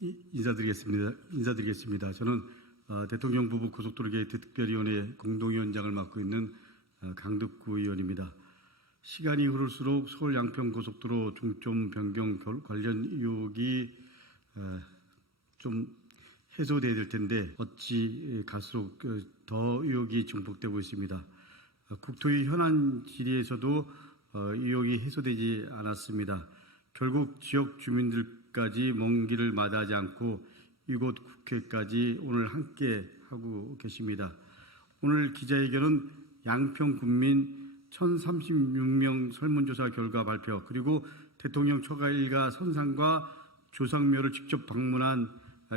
인사드리겠습니다. 저는 대통령 부부 고속도로 게이트 특별위원회 공동위원장을 맡고 있는 강덕구 의원입니다. 시간이 흐를수록 서울 양평 고속도로 종점 변경 관련 의혹이 좀 해소돼야 될 텐데 어찌 갈수록 더 의혹이 증폭되고 있습니다. 국토위 현안 질의에서도 의혹이 해소되지 않았습니다. 결국 지역 주민들까지 먼 길을 마다하지 않고 이곳 국회까지 오늘 함께 하고 계십니다. 오늘 기자회견은 양평 군민 1036명 설문조사 결과 발표, 그리고 대통령 처가 일가 선상과 조상묘를 직접 방문한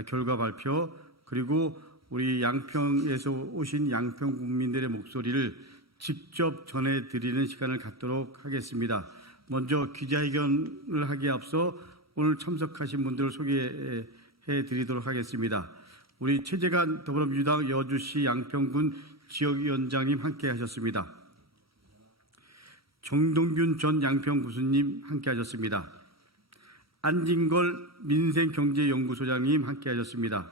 결과 발표, 그리고 우리 양평에서 오신 양평 국민들의 목소리를 직접 전해드리는 시간을 갖도록 하겠습니다. 먼저 기자회견을 하기에 앞서 오늘 참석하신 분들을 소개해 드리도록 하겠습니다. 우리 최재관 더불어민주당 여주시 양평군 지역위원장님 함께 하셨습니다. 정동균 전 양평구수님 함께 하셨습니다. 안진걸 민생경제연구소장님 함께 하셨습니다.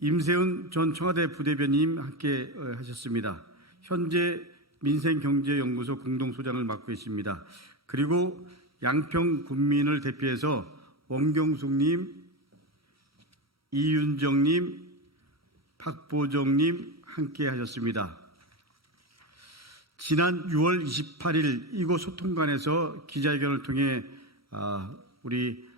임세훈 전 청와대 부대변인 함께 하셨습니다. 현재 민생경제연구소 공동소장을 맡고 계십니다. 그리고 양평 군민을 대표해서 원경숙님, 이윤정님, 박보정님 함께 하셨습니다. 지난 6월 28일 이곳 소통관에서 기자회견을 통해 우리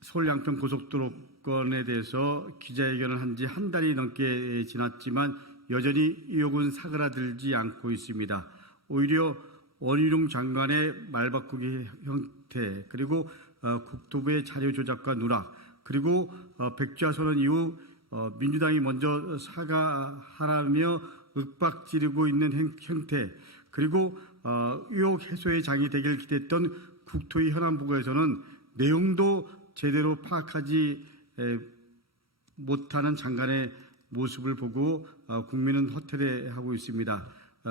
서울 양평 고속도로건에 대해서 기자회견을 한 지 한 달이 넘게 지났지만 여전히 의혹은 사그라들지 않고 있습니다. 오히려 원희룡 장관의 말바꾸기 형태, 그리고 국토부의 자료 조작과 누락, 그리고 백좌선언 이후 민주당이 먼저 사과하라며 윽박지르고 있는 형태, 그리고 의혹 해소의 장이 되길 기대했던 국토위 현안 보고에서는 내용도 제대로 파악하지 못하는 장관의 모습을 보고 국민은 허탈해하고 있습니다.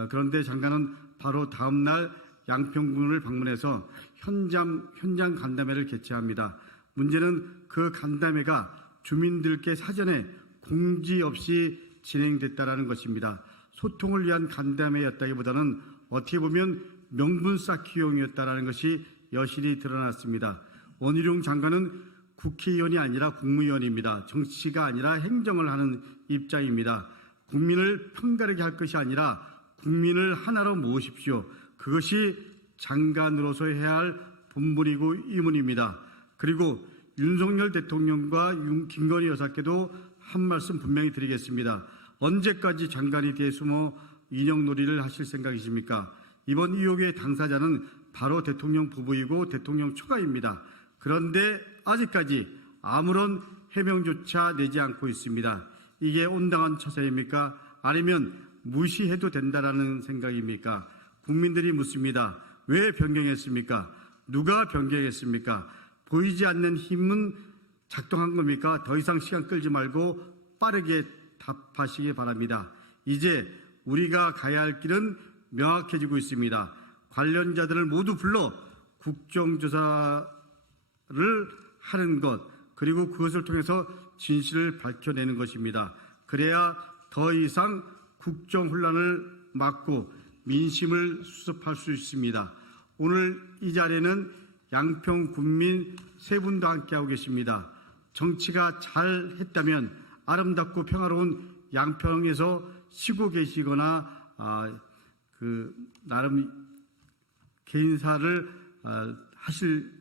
그런데 장관은 바로 다음 날 양평군을 방문해서 현장 간담회를 개최합니다. 문제는 그 간담회가 주민들께 사전에 공지 없이 진행됐다는 것입니다. 소통을 위한 간담회였다기보다는 어떻게 보면 명분 쌓기용이었다는 것이 여실히 드러났습니다. 원희룡 장관은 국회의원이 아니라 국무위원입니다. 정치가 아니라 행정을 하는 입장입니다. 국민을 편가르게 할 것이 아니라 국민을 하나로 모으십시오. 그것이 장관으로서 해야 할 본분이고 의무입니다. 그리고 윤석열 대통령과 김건희 여사께도 한 말씀 분명히 드리겠습니다. 언제까지 장관이 뒤에 숨어 인형놀이를 하실 생각이십니까? 이번 의혹의 당사자는 바로 대통령 부부이고 대통령 처가입니다. 그런데 아직까지 아무런 해명조차 내지 않고 있습니다. 이게 온당한 처사입니까? 아니면 무시해도 된다라는 생각입니까? 국민들이 묻습니다. 왜 변경했습니까? 누가 변경했습니까? 보이지 않는 힘은 작동한 겁니까? 더 이상 시간 끌지 말고 빠르게 답하시기 바랍니다. 이제 우리가 가야 할 길은 명확해지고 있습니다. 관련자들을 모두 불러 국정조사를 하는 것, 그리고 그것을 통해서 진실을 밝혀내는 것입니다. 그래야 더 이상 국정혼란을 막고 민심을 수습할 수 있습니다. 오늘 이 자리에는 양평 군민 세 분도 함께하고 계십니다. 정치가 잘했다면 아름답고 평화로운 양평에서 쉬고 계시거나 나름 개인사를 하실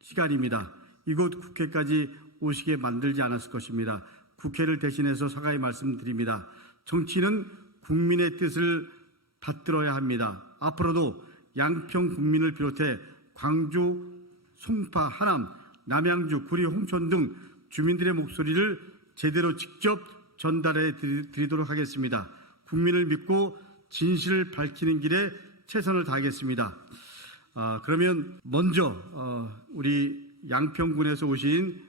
시간입니다. 이곳 국회까지 오시게 만들지 않았을 것입니다. 국회를 대신해서 사과의 말씀드립니다. 정치는 국민의 뜻을 받들어야 합니다. 앞으로도 양평 국민을 비롯해 광주, 송파, 하남, 남양주, 구리, 홍천 등 주민들의 목소리를 제대로 직접 전달해 드리도록 하겠습니다. 국민을 믿고 진실을 밝히는 길에 최선을 다하겠습니다. 그러면 먼저 우리 양평군에서 오신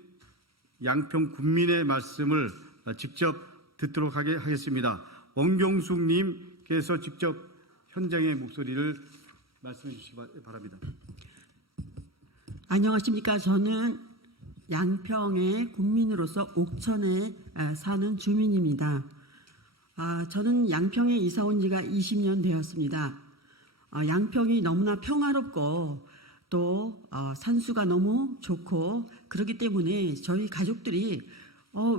양평 군민의 말씀을 직접 듣도록 하겠습니다. 원경숙님께서 직접 현장의 목소리를 말씀해 주시기 바랍니다. 안녕하십니까. 저는 양평의 군민으로서 옥천에 사는 주민입니다. 저는 양평에 이사 온 지가 20년 되었습니다. 양평이 너무나 평화롭고 또 산수가 너무 좋고 그렇기 때문에 저희 가족들이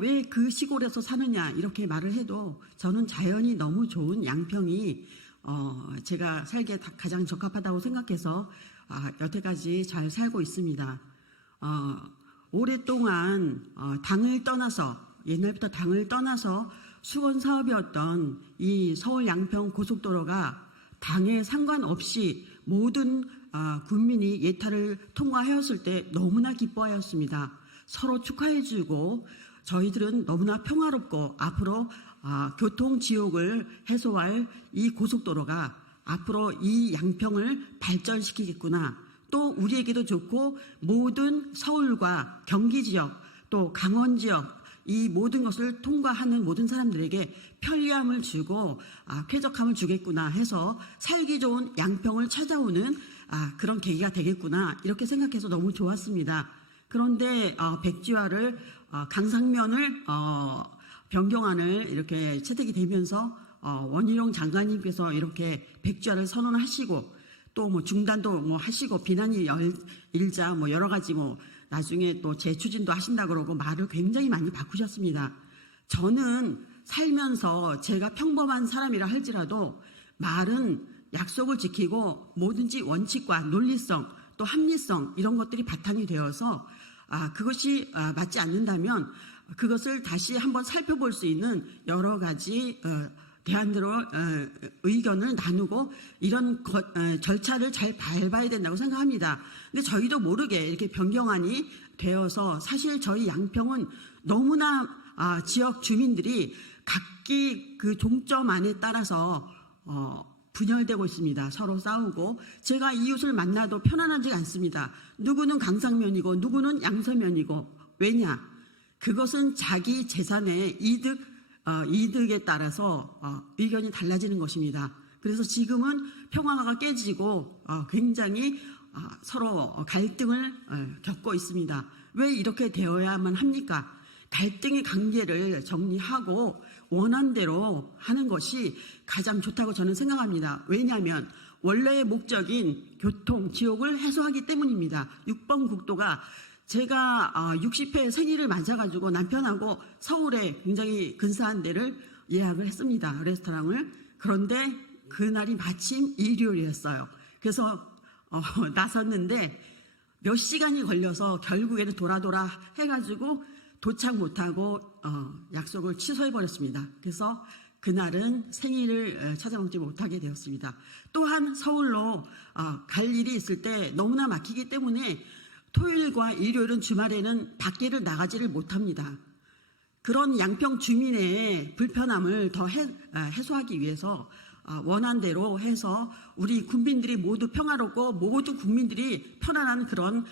왜 그 시골에서 사느냐 이렇게 말을 해도 저는 자연이 너무 좋은 양평이 제가 살기에 가장 적합하다고 생각해서 여태까지 잘 살고 있습니다. 오랫동안 당을 떠나서 옛날부터 당을 떠나서 수건 사업이었던 이 서울 양평 고속도로가 당에 상관없이 모든 군민이 예타를 통과하였을 때 너무나 기뻐하였습니다. 서로 축하해주고 저희들은 너무나 평화롭고 앞으로 교통지옥을 해소할 이 고속도로가 앞으로 이 양평을 발전시키겠구나. 또 우리에게도 좋고 모든 서울과 경기 지역 또 강원 지역 이 모든 것을 통과하는 모든 사람들에게 편리함을 주고 쾌적함을 주겠구나 해서 살기 좋은 양평을 찾아오는 그런 계기가 되겠구나 이렇게 생각해서 너무 좋았습니다. 그런데 백지화를 강상면을 변경안을 이렇게 채택이 되면서 원희룡 장관님께서 이렇게 백지화를 선언하시고 또 뭐 중단도 뭐 하시고 비난이 일자 뭐 여러 가지 뭐 나중에 또 재추진도 하신다 그러고 말을 굉장히 많이 바꾸셨습니다. 저는 살면서 제가 평범한 사람이라 할지라도 말은 약속을 지키고 뭐든지 원칙과 논리성 또 합리성 이런 것들이 바탕이 되어서 그것이 맞지 않는다면 그것을 다시 한번 살펴볼 수 있는 여러 가지 대안으로 의견을 나누고 이런 절차를 잘 밟아야 된다고 생각합니다. 근데 저희도 모르게 이렇게 변경안이 되어서 사실 저희 양평은 너무나 지역 주민들이 각기 그 종점 안에 따라서 분열되고 있습니다. 서로 싸우고 제가 이웃을 만나도 편안하지 않습니다. 누구는 강상면이고 누구는 양서면이고 왜냐? 그것은 자기 재산의 이득에 따라서 의견이 달라지는 것입니다. 그래서 지금은 평화가 깨지고 굉장히 서로 갈등을 겪고 있습니다. 왜 이렇게 되어야만 합니까? 갈등의 관계를 정리하고 원한대로 하는 것이 가장 좋다고 저는 생각합니다. 왜냐하면 원래의 목적인 교통 지옥을 해소하기 때문입니다. 6번 국도가 제가 60회 생일을 맞아가지고 남편하고 서울에 굉장히 근사한 데를 예약을 했습니다. 레스토랑을. 그런데 그날이 마침 일요일이었어요. 그래서 나섰는데 몇 시간이 걸려서 결국에는 돌아 해가지고 도착 못하고 약속을 취소해버렸습니다. 그래서 그날은 생일을 찾아먹지 못하게 되었습니다. 또한 서울로 갈 일이 있을 때 너무나 막히기 때문에 토요일과 일요일은 주말에는 밖에를 나가지를 못합니다. 그런 양평 주민의 불편함을 더 해소하기 위해서 원한대로 해서 우리 국민들이 모두 평화롭고 모두 국민들이 편안한 그런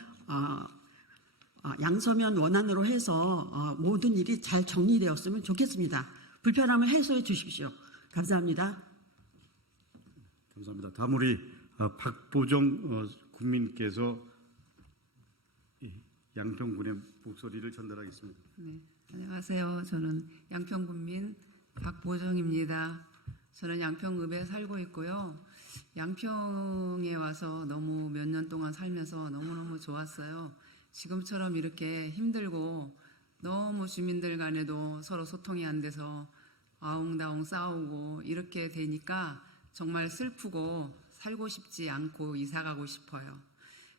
양서면 원안으로 해서 모든 일이 잘 정리되었으면 좋겠습니다. 불편함을 해소해 주십시오. 감사합니다. 감사합니다. 다음 우리 박보정 국민께서 양평군의 목소리를 전달하겠습니다. 네, 안녕하세요. 저는 양평군민 박보정입니다. 저는 양평읍에 살고 있고요. 양평에 와서 너무 몇 년 동안 살면서 너무너무 좋았어요. 지금처럼 이렇게 힘들고 너무 주민들 간에도 서로 소통이 안 돼서 아웅다웅 싸우고 이렇게 되니까 정말 슬프고 살고 싶지 않고 이사 가고 싶어요.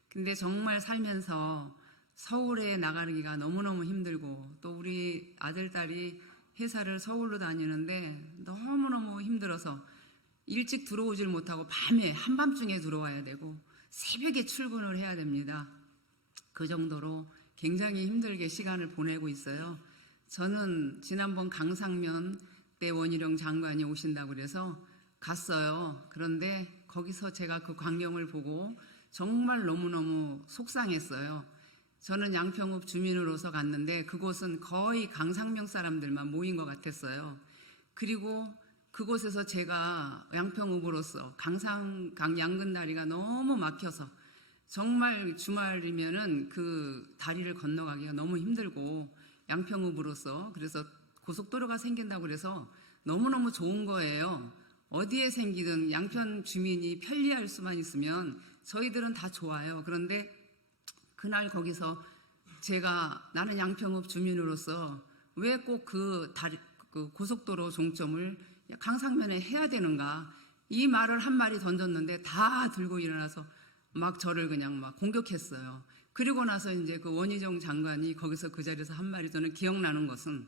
근데 정말 살면서 서울에 나가기가 너무너무 힘들고 또 우리 아들, 딸이 회사를 서울로 다니는데 너무너무 힘들어서 일찍 들어오질 못하고 밤에 한밤중에 들어와야 되고 새벽에 출근을 해야 됩니다. 그 정도로 굉장히 힘들게 시간을 보내고 있어요. 저는 지난번 강상면 때 원희룡 장관이 오신다고 그래서 갔어요. 그런데 거기서 제가 그 광경을 보고 정말 너무너무 속상했어요. 저는 양평읍 주민으로서 갔는데 그곳은 거의 강상면 사람들만 모인 것 같았어요. 그리고 그곳에서 제가 양평읍으로서 양근다리가 너무 막혀서 정말 주말이면은 그 다리를 건너가기가 너무 힘들고 양평읍으로서 그래서 고속도로가 생긴다고 그래서 너무너무 좋은 거예요. 어디에 생기든 양평 주민이 편리할 수만 있으면 저희들은 다 좋아요. 그런데 그날 거기서 제가 나는 양평읍 주민으로서 왜 꼭 그 고속도로 종점을 강상면에 해야 되는가 이 말을 한 마리 던졌는데 다 들고 일어나서 막 저를 그냥 막 공격했어요. 그리고 나서 이제 그 원희정 장관이 거기서 그 자리에서 한 말이 저는 기억나는 것은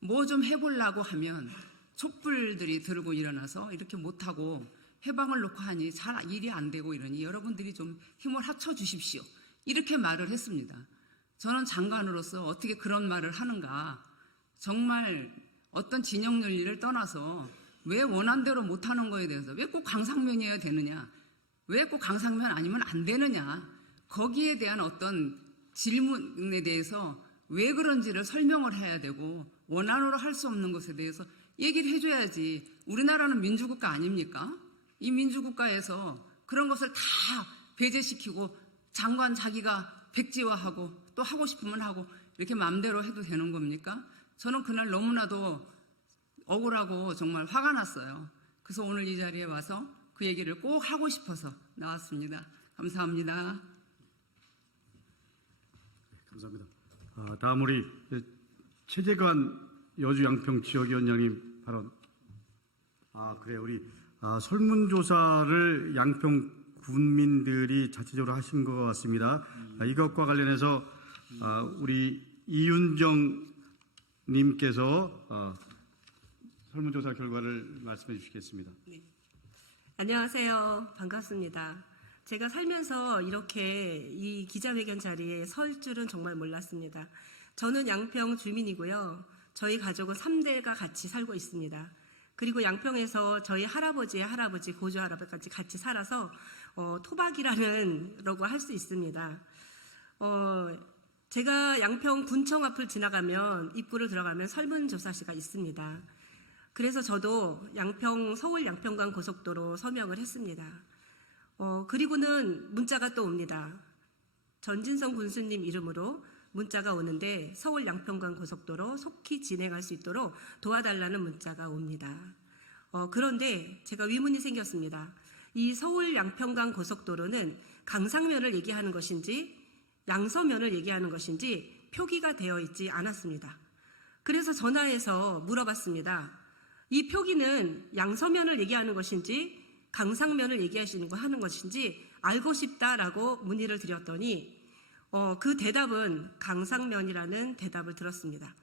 뭐 좀 해보려고 하면 촛불들이 들고 일어나서 이렇게 못하고 해방을 놓고 하니 잘 일이 안 되고 이러니 여러분들이 좀 힘을 합쳐 주십시오. 이렇게 말을 했습니다. 저는 장관으로서 어떻게 그런 말을 하는가. 정말 어떤 진영 논리를 떠나서 왜 원한대로 못하는 거에 대해서 왜 꼭 강상면이어야 되느냐. 왜 꼭 강상면 아니면 안 되느냐. 거기에 대한 어떤 질문에 대해서 왜 그런지를 설명을 해야 되고 원한으로 할 수 없는 것에 대해서 얘기를 해줘야지. 우리나라는 민주국가 아닙니까? 이 민주국가에서 그런 것을 다 배제시키고 장관 자기가 백지화하고 또 하고 싶으면 하고 이렇게 마음대로 해도 되는 겁니까? 저는 그날 너무나도 억울하고 정말 화가 났어요. 그래서 오늘 이 자리에 와서 그 얘기를 꼭 하고 싶어서 나왔습니다. 감사합니다. 감사합니다. 다음 우리 최재관 여주 양평 지역위원장님 발언. 그래요. 우리 설문조사를 양평 군민들이 자체적으로 하신 것 같습니다. 이것과 관련해서 우리 이윤정 님께서 설문조사 결과를 말씀해 주시겠습니다. 네. 안녕하세요. 반갑습니다. 제가 살면서 이렇게 이 기자회견 자리에 설 줄은 정말 몰랐습니다. 저는 양평 주민이고요. 저희 가족은 3대가 같이 살고 있습니다. 그리고 양평에서 저희 할아버지의 할아버지, 고조 할아버지까지 같이 살아서 토박이라는 라고 할 수 있습니다. 제가 양평 군청 앞을 지나가면 입구를 들어가면 설문조사실가 있습니다. 그래서 저도 서울 양평간 고속도로 서명을 했습니다. 그리고는 문자가 또 옵니다. 전진성 군수님 이름으로 문자가 오는데 서울 양평간 고속도로 속히 진행할 수 있도록 도와달라는 문자가 옵니다. 그런데 제가 의문이 생겼습니다. 이 서울 양평간 고속도로는 강상면을 얘기하는 것인지 양서면을 얘기하는 것인지 표기가 되어 있지 않았습니다. 그래서 전화해서 물어봤습니다. 이 표기는 양서면을 얘기하는 것인지 강상면을 하는 것인지 알고 싶다라고 문의를 드렸더니 그 대답은 강상면이라는 대답을 들었습니다.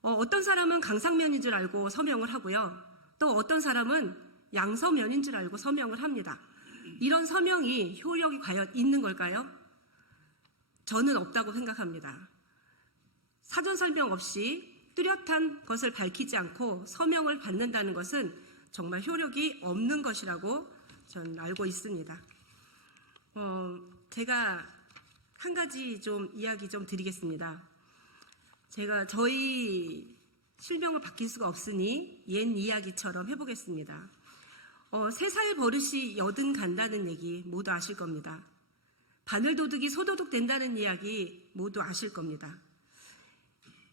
어떤 사람은 강상면인 줄 알고 서명을 하고요. 또 어떤 사람은 양서면인 줄 알고 서명을 합니다. 이런 서명이 효력이 과연 있는 걸까요? 저는 없다고 생각합니다. 사전 설명 없이 뚜렷한 것을 밝히지 않고 서명을 받는다는 것은 정말 효력이 없는 것이라고 저는 알고 있습니다. 제가 한 가지 좀 이야기 좀 드리겠습니다. 제가 저희 실명을 바뀔 수가 없으니 옛 이야기처럼 해보겠습니다. 3살 버릇이 여든 간다는 얘기 모두 아실 겁니다. 바늘도둑이 소도둑 된다는 이야기 모두 아실 겁니다.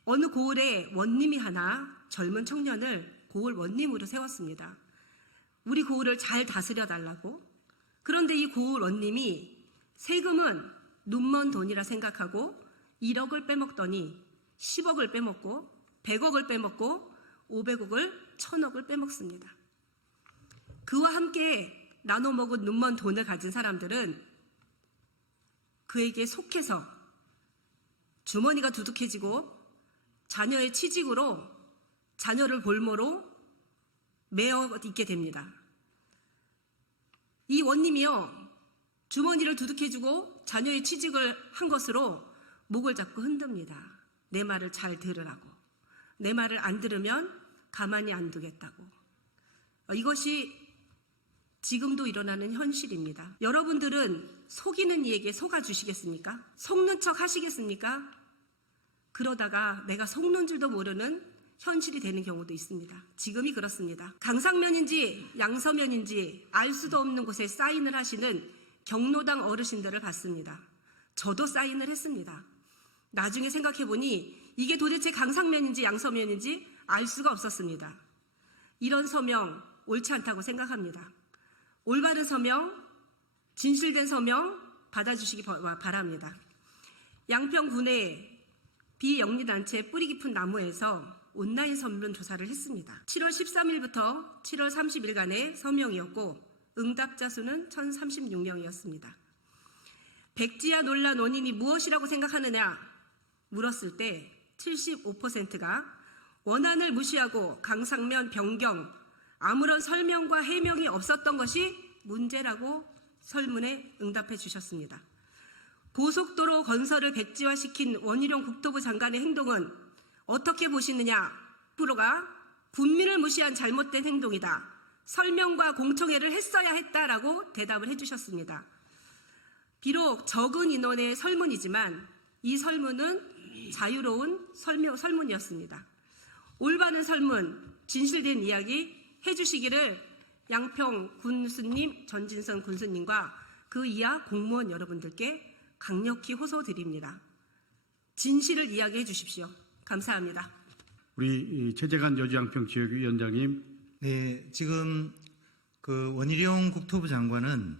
어느 고을에 원님이 하나 젊은 청년을 고을 원님으로 세웠습니다. 우리 고을을 잘 다스려 달라고. 그런데 이 고을 원님이 세금은 눈먼 돈이라 생각하고 1억을 빼먹더니 10억을 빼먹고 100억을 빼먹고 500억을 1000억을 빼먹습니다. 그와 함께 나눠 먹은 눈먼 돈을 가진 사람들은 그에게 속해서 주머니가 두둑해지고 자녀의 취직으로 자녀를 볼모로 매어 있게 됩니다. 이 원님이요, 주머니를 두둑해주고 자녀의 취직을 한 것으로 목을 잡고 흔듭니다. 내 말을 잘 들으라고. 내 말을 안 들으면 가만히 안 두겠다고. 이것이 지금도 일어나는 현실입니다. 여러분들은 속이는 이에게 속아주시겠습니까? 속는 척 하시겠습니까? 그러다가 내가 속는 줄도 모르는 현실이 되는 경우도 있습니다. 지금이 그렇습니다. 강상면인지 양서면인지 알 수도 없는 곳에 사인을 하시는 경로당 어르신들을 봤습니다. 저도 사인을 했습니다. 나중에 생각해보니 이게 도대체 강상면인지 양서면인지 알 수가 없었습니다. 이런 서명 옳지 않다고 생각합니다. 올바른 서명, 진실된 서명 받아주시기 바랍니다. 양평군의 비영리단체 뿌리 깊은 나무에서 온라인 설문조사를 했습니다. 7월 13일부터 7월 30일간의 서명이었고 응답자 수는 1036명이었습니다. 백지화 논란 원인이 무엇이라고 생각하느냐 물었을 때 75%가 원안을 무시하고 강상면 변경, 아무런 설명과 해명이 없었던 것이 문제라고 설문에 응답해 주셨습니다. 고속도로 건설을 백지화시킨 원희룡 국토부 장관의 행동은 어떻게 보시느냐? 프로가 국민을 무시한 잘못된 행동이다. 설명과 공청회를 했어야 했다라고 대답을 해주셨습니다. 비록 적은 인원의 설문이지만 이 설문은 자유로운 설문이었습니다. 올바른 설문, 진실된 이야기 해주시기를 양평 군수님, 전진성 군수님과 그 이하 공무원 여러분들께 강력히 호소드립니다. 진실을 이야기해 주십시오. 감사합니다. 우리 최재관 여주양평 지역위원장님. 네, 지금 그 원희룡 국토부 장관은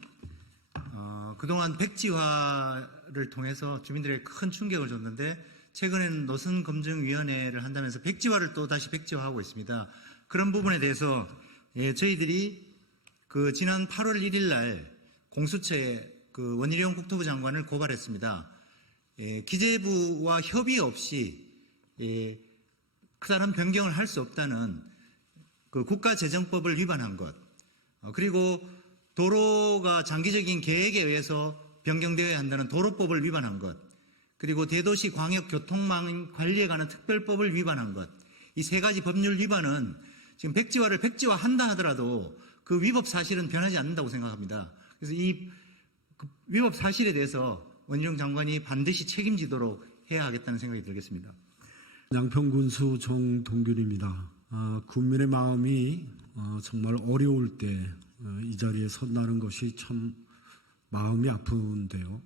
그동안 백지화를 통해서 주민들에게 큰 충격을 줬는데 최근에는 노선검증위원회를 한다면서 백지화를 또 다시 백지화하고 있습니다. 그런 부분에 대해서 저희들이 그 지난 8월 1일 날 공수처에 그 원희룡 국토부 장관을 고발했습니다. 기재부와 협의 없이 그다른 변경을 할 수 없다는 그 국가재정법을 위반한 것, 그리고 도로가 장기적인 계획에 의해서 변경되어야 한다는 도로법을 위반한 것, 그리고 대도시 광역교통망 관리에 관한 특별법을 위반한 것, 이 세 가지 법률 위반은 지금 백지화를 백지화한다 하더라도 그 위법 사실은 변하지 않는다고 생각합니다. 그래서 이 위법 사실에 대해서 원희룡 장관이 반드시 책임지도록 해야 하겠다는 생각이 들겠습니다. 양평군수 정동균입니다. 군민의 마음이 정말 어려울 때 이 자리에 선다는 것이 참 마음이 아픈데요.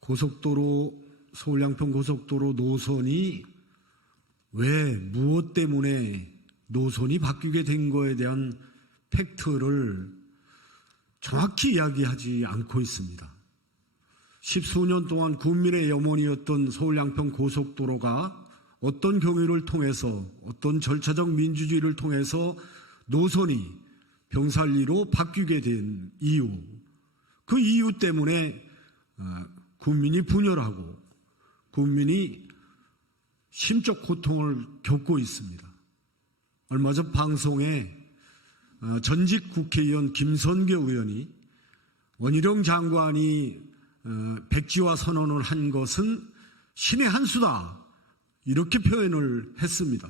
고속도로, 서울 양평 고속도로 노선이 왜 무엇 때문에 노선이 바뀌게 된 거에 대한 팩트를 정확히 이야기하지 않고 있습니다. 십수년 동안 국민의 염원이었던 서울 양평 고속도로가 어떤 경위를 통해서, 어떤 절차적 민주주의를 통해서 노선이 병살리로 바뀌게 된 이유, 그 이유 때문에 국민이 분열하고 국민이 심적 고통을 겪고 있습니다. 얼마 전 방송에 전직 국회의원 김선교 의원이 원희룡 장관이 백지화 선언을 한 것은 신의 한 수다, 이렇게 표현을 했습니다.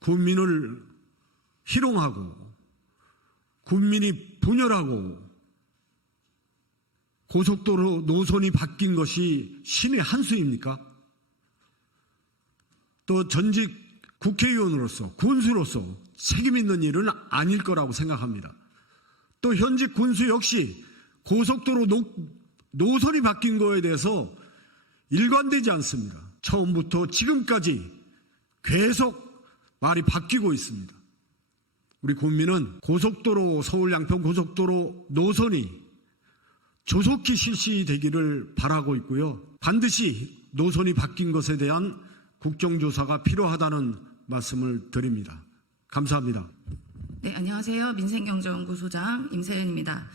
국민을 희롱하고 국민이 분열하고 고속도로 노선이 바뀐 것이 신의 한 수입니까? 또 전직 국회의원으로서, 군수로서 책임 있는 일은 아닐 거라고 생각합니다. 또 현직 군수 역시 고속도로 노선이 바뀐 거에 대해서 일관되지 않습니다. 처음부터 지금까지 계속 말이 바뀌고 있습니다. 우리 국민은 고속도로, 서울 양평 고속도로 노선이 조속히 실시되기를 바라고 있고요. 반드시 노선이 바뀐 것에 대한 국정조사가 필요하다는 말씀을 드립니다. 감사합니다. 네, 안녕하세요. 민생경제연구소장 임세연입니다.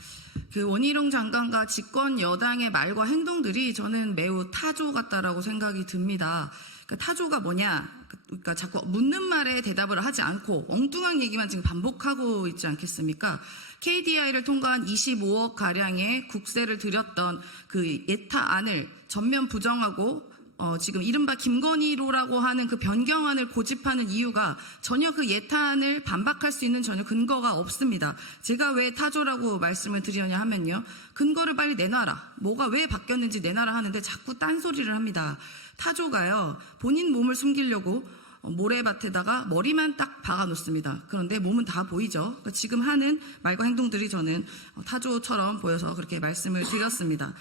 그 원희룡 장관과 집권 여당의 말과 행동들이 저는 매우 타조 같다라고 생각이 듭니다. 그러니까 타조가 뭐냐? 그러니까 자꾸 묻는 말에 대답을 하지 않고 엉뚱한 얘기만 지금 반복하고 있지 않겠습니까? KDI를 통과한 25억 가량의 국세를 들였던 그 예타안을 전면 부정하고 지금 이른바 김건희로라고 하는 그 변경안을 고집하는 이유가 전혀 그 예타안을 반박할 수 있는 전혀 근거가 없습니다. 제가 왜 타조라고 말씀을 드리려냐 하면요. 근거를 빨리 내놔라. 뭐가 왜 바뀌었는지 내놔라 하는데 자꾸 딴소리를 합니다. 타조가요. 본인 몸을 숨기려고 모래밭에다가 머리만 딱 박아 놓습니다. 그런데 몸은 다 보이죠. 그러니까 지금 하는 말과 행동들이 저는 타조처럼 보여서 그렇게 말씀을 드렸습니다.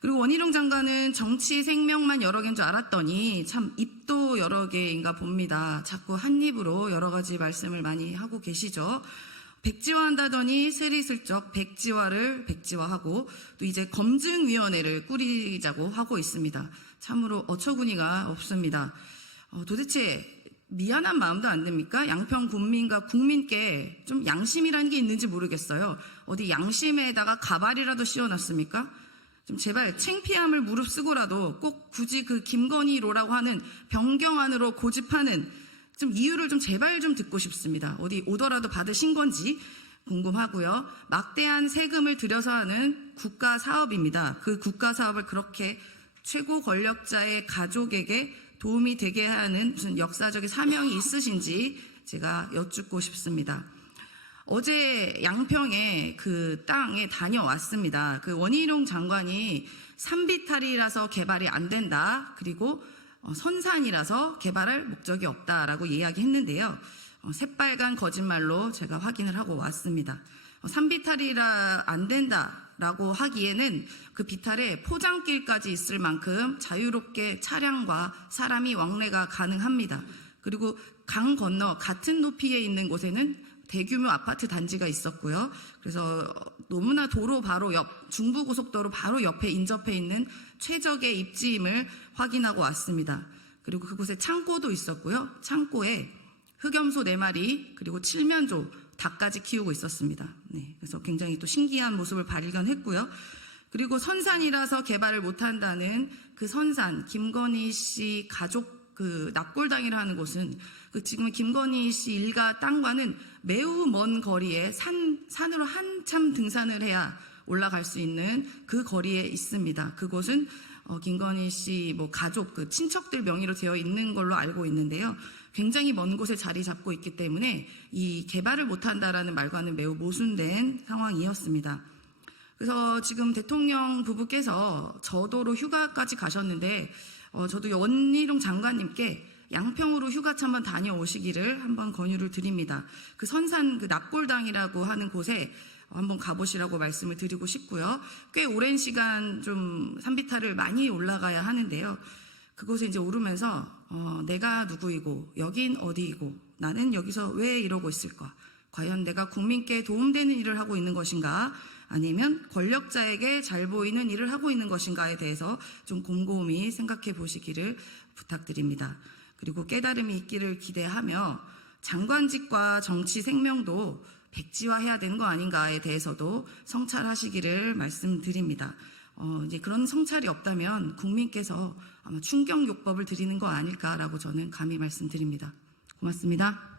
그리고 원희룡 장관은 정치 생명만 여러 개인 줄 알았더니 참 입도 여러 개인가 봅니다. 자꾸 한 입으로 여러 가지 말씀을 많이 하고 계시죠. 백지화한다더니 스리슬쩍 백지화를 백지화하고 또 이제 검증위원회를 꾸리자고 하고 있습니다. 참으로 어처구니가 없습니다. 도대체 미안한 마음도 안 듭니까? 양평 군민과 국민께 좀 양심이라는 게 있는지 모르겠어요. 어디 양심에다가 가발이라도 씌워놨습니까? 좀 제발 창피함을 무릅쓰고라도 꼭 굳이 그 김건희로라고 하는 변경안으로 고집하는 좀 이유를 좀 제발 좀 듣고 싶습니다. 어디 오더라도 받으신 건지 궁금하고요. 막대한 세금을 들여서 하는 국가 사업입니다. 그 국가 사업을 그렇게 최고 권력자의 가족에게 도움이 되게 하는 무슨 역사적인 사명이 있으신지 제가 여쭙고 싶습니다. 어제 양평에 그 땅에 다녀왔습니다. 그 원희룡 장관이 산비탈이라서 개발이 안 된다. 그리고 선산이라서 개발할 목적이 없다라고 이야기했는데요. 새빨간 거짓말로 제가 확인을 하고 왔습니다. 산비탈이라 안 된다라고 하기에는 그 비탈에 포장길까지 있을 만큼 자유롭게 차량과 사람이 왕래가 가능합니다. 그리고 강 건너 같은 높이에 있는 곳에는 대규모 아파트 단지가 있었고요. 그래서 너무나 도로 바로 옆, 중부고속도로 바로 옆에 인접해 있는 최적의 입지임을 확인하고 왔습니다. 그리고 그곳에 창고도 있었고요. 창고에 흑염소 4마리 그리고 칠면조, 닭까지 키우고 있었습니다. 네, 그래서 굉장히 또 신기한 모습을 발견했고요. 그리고 선산이라서 개발을 못한다는 그 선산, 김건희 씨 가족 그 납골당이라 하는 곳은 그 지금 김건희 씨 일가 땅과는 매우 먼 거리에 산으로 한참 등산을 해야 올라갈 수 있는 그 거리에 있습니다. 그곳은 김건희 씨 뭐 가족, 그 친척들 명의로 되어 있는 걸로 알고 있는데요. 굉장히 먼 곳에 자리 잡고 있기 때문에 이 개발을 못한다라는 말과는 매우 모순된 상황이었습니다. 그래서 지금 대통령 부부께서 저도로 휴가까지 가셨는데 저도 원희룡 장관님께 양평으로 휴가차 한번 다녀오시기를 한번 권유를 드립니다. 그 선산 그 납골당이라고 하는 곳에 한번 가보시라고 말씀을 드리고 싶고요. 꽤 오랜 시간 좀 산비탈을 많이 올라가야 하는데요. 그곳에 이제 오르면서 내가 누구이고 여긴 어디이고 나는 여기서 왜 이러고 있을까? 과연 내가 국민께 도움되는 일을 하고 있는 것인가? 아니면 권력자에게 잘 보이는 일을 하고 있는 것인가에 대해서 좀 곰곰이 생각해 보시기를 부탁드립니다. 그리고 깨달음이 있기를 기대하며 장관직과 정치 생명도 백지화해야 되는 거 아닌가에 대해서도 성찰하시기를 말씀드립니다. 이제 그런 성찰이 없다면 국민께서 아마 충격요법을 드리는 거 아닐까라고 저는 감히 말씀드립니다. 고맙습니다.